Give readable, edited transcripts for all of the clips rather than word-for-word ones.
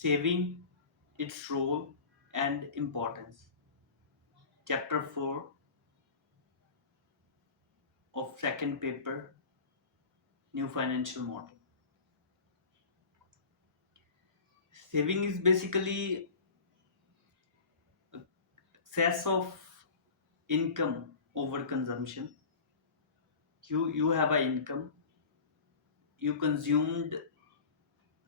Saving, its role and importance. Chapter 4 of second paper, New Financial Model. Saving is basically excess of income over consumption. You have an income, you consumed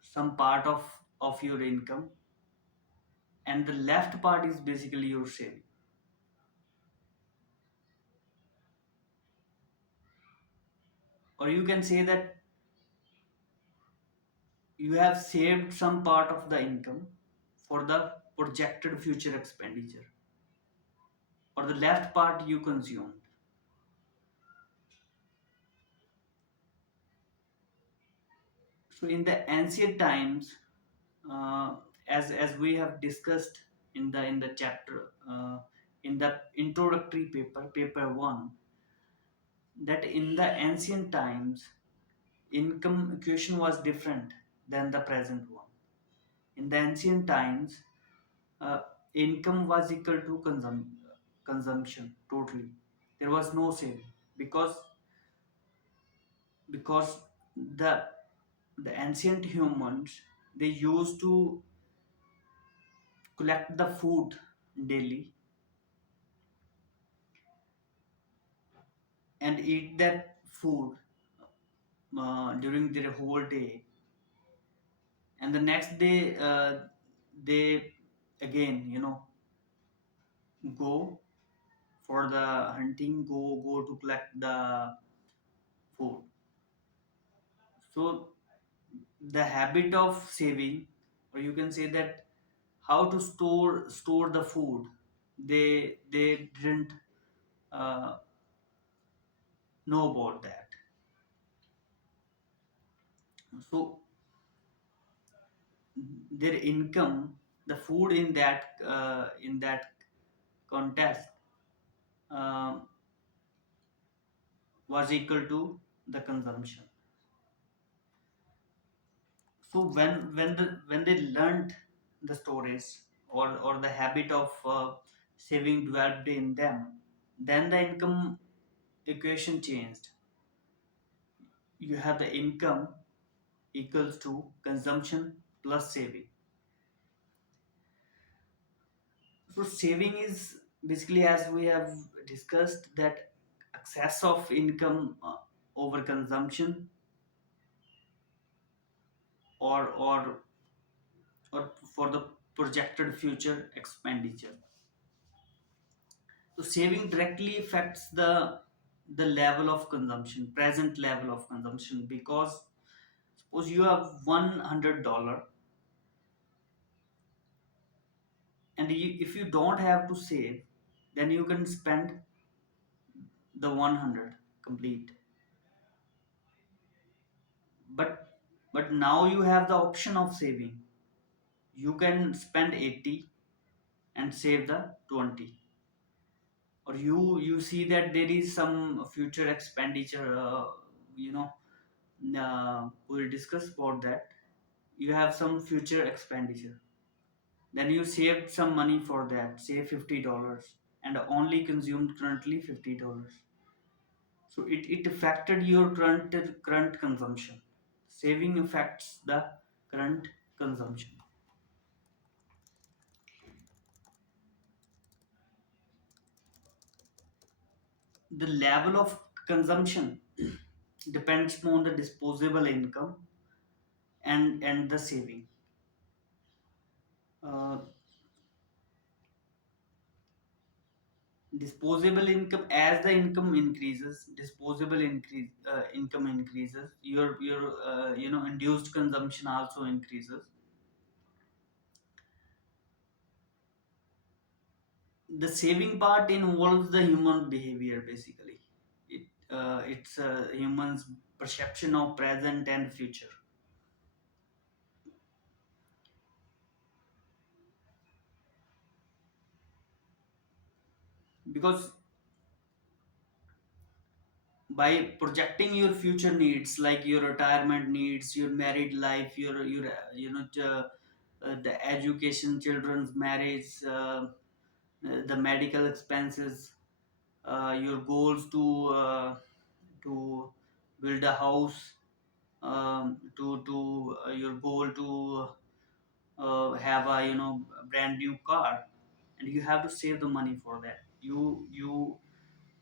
some part of your income, and the left part is basically your saving. Or you can say that you have saved some part of the income for the projected future expenditure, or the left part you consumed. So in the ancient times, uh, as we have discussed in the chapter, in the introductory paper 1, that in the ancient times income equation was different than the present one. In the ancient times, uh, income was equal to consumption totally. There was no saving, because the the ancient humans, they used to collect the food daily and eat that food during their whole day, and the next day they again go for the hunting, go to collect the food. So the habit of saving, or you can say that how to store the food, they didn't uh, know about that. So their income, the food in that contest, um, was equal to the consumption. So when they learned the stories, or the habit of saving developed in them, then the income equation changed. You have the income equals to consumption plus saving. So saving is basically, as we have discussed, that excess of income over consumption, or or for the projected future expenditure. So saving directly affects the level of consumption, present level of consumption, because suppose you have $100, and if you don't have to save, then you can spend the 100 complete. But but now you have the option of saving. You can spend 80 and save the 20. Or you see that there is some future expenditure, you know we'll discuss about that. You have some future expenditure, then you saved some money for that, say $50, and only consumed currently $50. So it affected your current consumption. Saving affects the current consumption. The level of consumption depends on the disposable income and the saving. uh, Disposable income, as the income increases, income increases, your induced consumption also increases. The saving part involves the human behavior basically. It's humans perception of present and future. Because by projecting your future needs, like your retirement needs, your married life, your the education, children's marriage, the medical expenses, your goals to build a house, to your goal to have a brand new car, and you have to save the money for that. You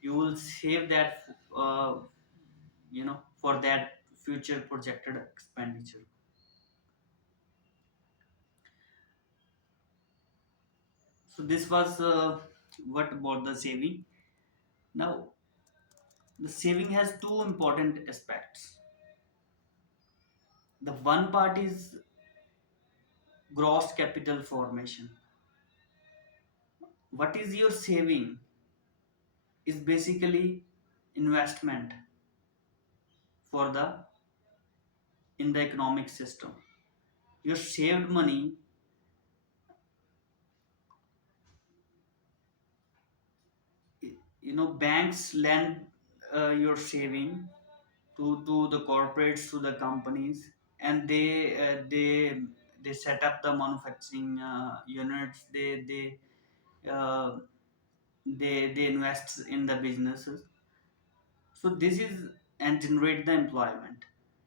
will save that for that future projected expenditure. So this was what about the saving. Now the saving has two important aspects. The one part is gross capital formation. What is your saving is basically investment for the in the economic system. Your saved money, banks lend your saving to the corporates, to the companies, and they set up the manufacturing units. Uh, they invest in the businesses. So this is and generate the employment.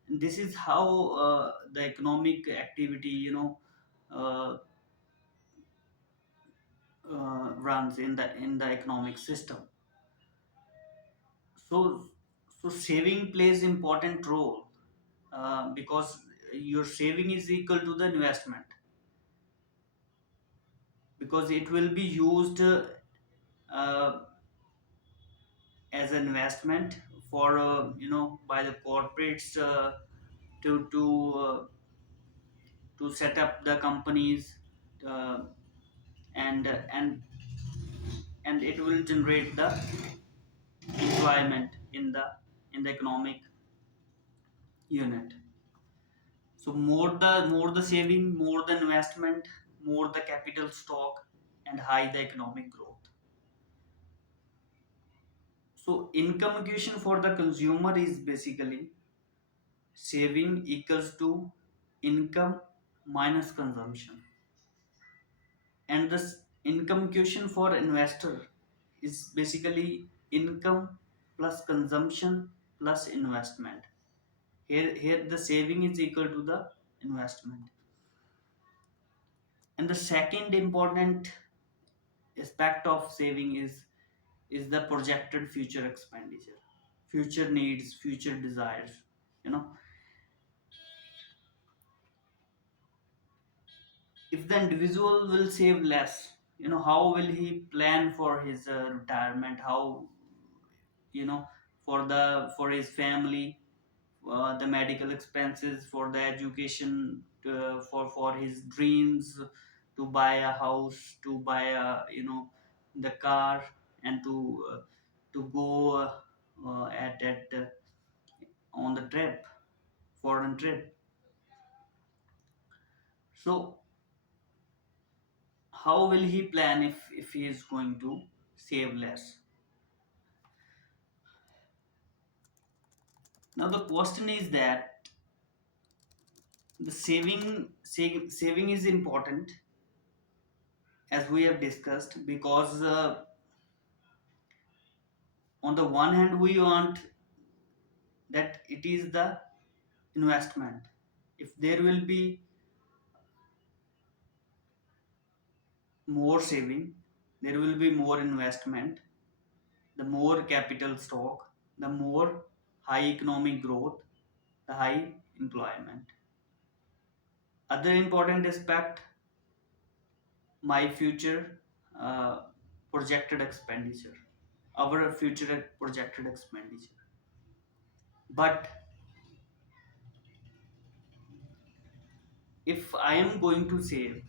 And this is how the economic activity uh, runs in the economic system. So so saving plays important role, because your saving is equal to the investment, because it will be used uh, as an investment for by the corporates to set up the companies, uh, and it will generate the employment in the economic unit. So more the saving, more the investment, more the capital stock, and high the economic growth. So income equation for the consumer is basically saving equals to income minus consumption, and this income equation for investor is basically income plus consumption plus investment. Here the saving is equal to the investment. And the second important aspect of saving is the projected future expenditure, future needs, future desires. you know if the individual will save less, how will he plan for his retirement, how, for his family, the medical expenses, for the education, for his dreams, to buy a house, to buy a the car, and to go at on the trip, foreign trip. So how will he plan if he is going to save less? Now the question is that the saving is important, as we have discussed, because on the one hand we want that it is the investment. If there will be more saving, there will be more investment, the more capital stock, the more high economic growth, the high employment. Other important aspect, my future uh, projected expenditure, our future projected expenditure. But if I am going to save,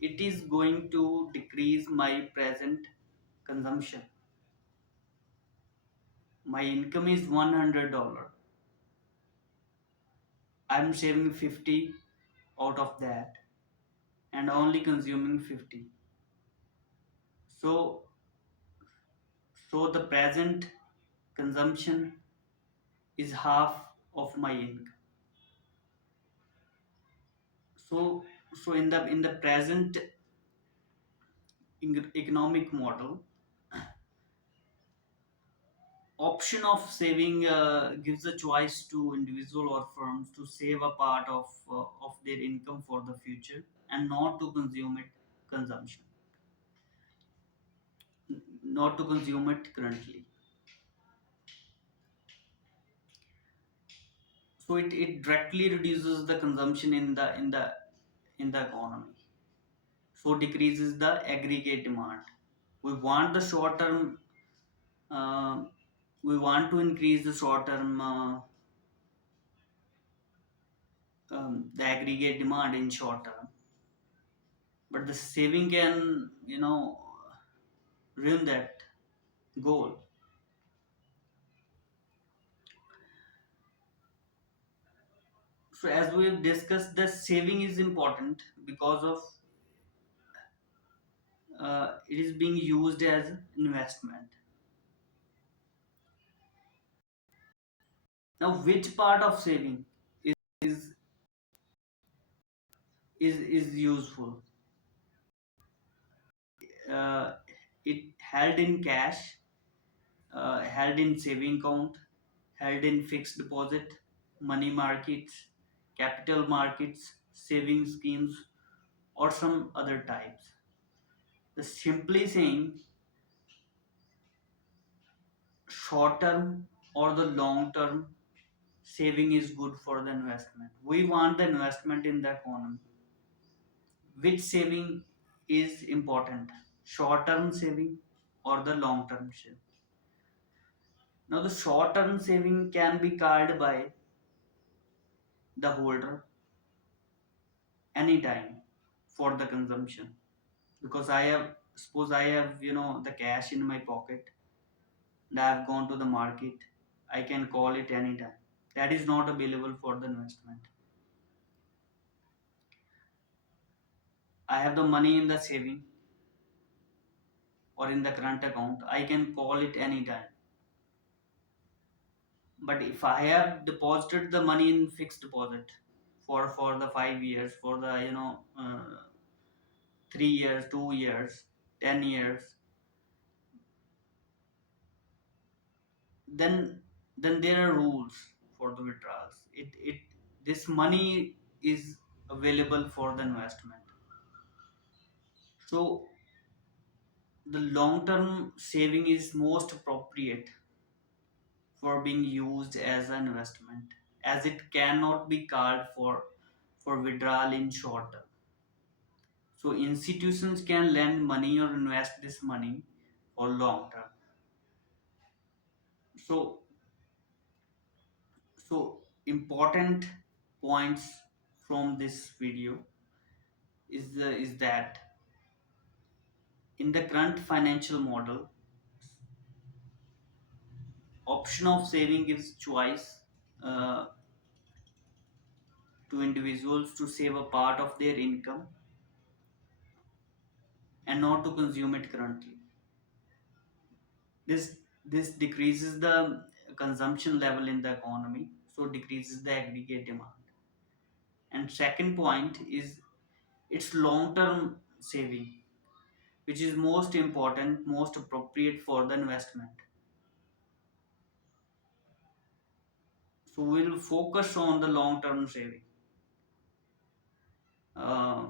it is going to decrease my present consumption. My income is $100. I'm saving 50 out of that and only consuming 50. So the present consumption is half of my income. So So in the present economic model, option of saving gives a choice to individual or firms to save a part of their income for the future and not to consume it consumption not to consume it currently. So it directly reduces the consumption in the economy, so decreases the aggregate demand. We want the short term, uh, we want to increase the short term, the aggregate demand in short term, but the saving can ruin that goal. So as we have discussed, the saving is important because of it is being used as investment. Now, which part of saving is is useful? Uh, it held in cash, held in saving account, held in fixed deposit, money markets, capital markets, saving schemes, or some other types. The simply saying short term or the long term saving is good for the investment. We want the investment in the economy. Which saving is important? Short term saving or the long term saving? Now, the short term saving can be called by the holder anytime for the consumption, because I have, suppose I have the cash in my pocket and I have gone to the market, I can call it anytime. That is not available for the investment. I have the money in the saving or in the current account, I can call it anytime. But if I have deposited the money in fixed deposit for the 5 years, for the 3 years, 2 years, 10 years, then there are rules for the withdrawals. It This money is available for the investment. So the long term saving is most appropriate for being used as an investment, as it cannot be called for withdrawal in short term. So institutions can lend money or invest this money for long term. So important points from this video is that in the current financial model, option of saving gives choice uh, to individuals to save a part of their income and not to consume it currently. This decreases the consumption level in the economy, so decreases the aggregate demand. And second point is its long term saving, which is most important, most appropriate for the investment. So we'll focus on the long term saving. Uh,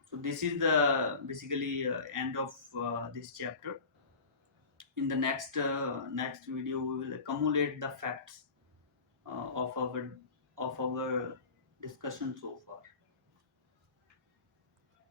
so this is the basically end of this chapter. In the next video, we will accumulate the facts of our discussion so far.